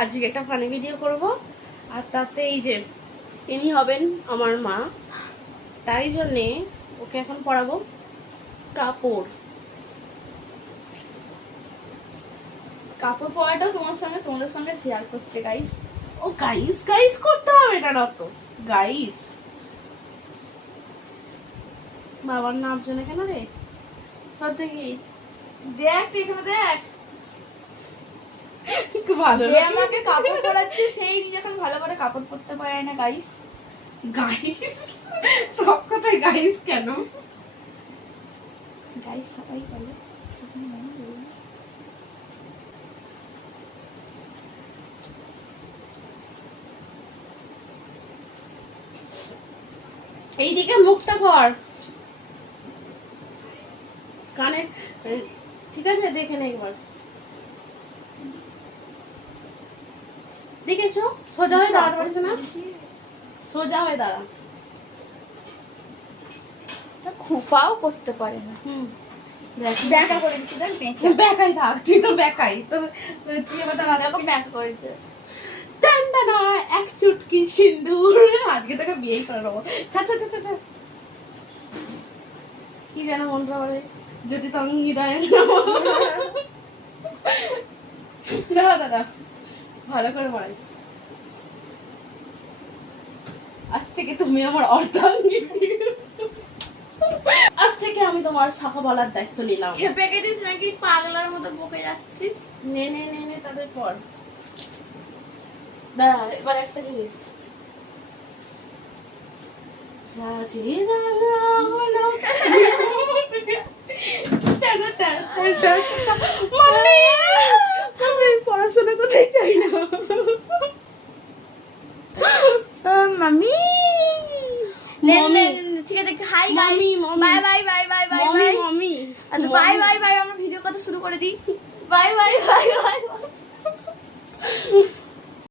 আজকে একটা funny video করব, আর তাতে এই যে ইনি হবেন আমার মা, তাই জন্যে ওকে এখন পরাবো কাপড়। কাপড় পরাটাও তোমাদের সঙ্গে শেয়ার করছে গাইস। ও গাইস গাইস করতে হবে না রত, গাইস। বাবার নাম জন্য কেন রে? সত্যি কি? দেখ এখানে দেখ, খুব ভালো যে আমাকে কাপড় পরাচ্ছে সেই নিজে এখন ভালো করে কাপড় পরতে পারে না গাইস। গাইস, সব কথাই গাইস কেন? গাইস সবাই বলে। এইদিকে মুখটা কর, কানে ঠিক আছে? দেখে নে একবার, দেখেছো? সোজা হয়ে দাঁড়াতে পারিস না, সোজা হয়ে দাঁড়া। খোপাও করতে পারে না। দেখা করে দিচ্ছি, দেখ বেকাই থাক, তুই তো বেকাই তো। তুই এবার দাঁড়া, দেখো দেখা করেছে। টান্ডানা এক চুটকি সিন্দুর, আজকে তোকে বিয়ে করে নেবো। ছা ছা ছা ছা ছা। কি যেন মনটা বলে, যদি তঙ্গিরায় দাঁড়া দাঁড়া, ভালো করে বলাই। আজ থেকে তুমি আমার অর্ধাঙ্গী, আজ থেকে আমি তোমার শাখা বলার দায়িত্ব নিলাম। খেপে গেছিস নাকি? পাগলার মতো বকে যাচ্ছিস। নে নে নে নে, তাদের পর দাঁড়া। এবার একটা জিনিস, রাজি রাঙা হলো মাম্মি, আমি পড়াশোনা করতে চাই না। মামি মমি। ঠিক আছে, hi mummy, guys, mummy. Bye bye bye bye bye mummy bye. Mummy, আচ্ছা বাই বাই বাই, আমরা ভিডিও কথা শুরু করে দিই। Bye bye bye by.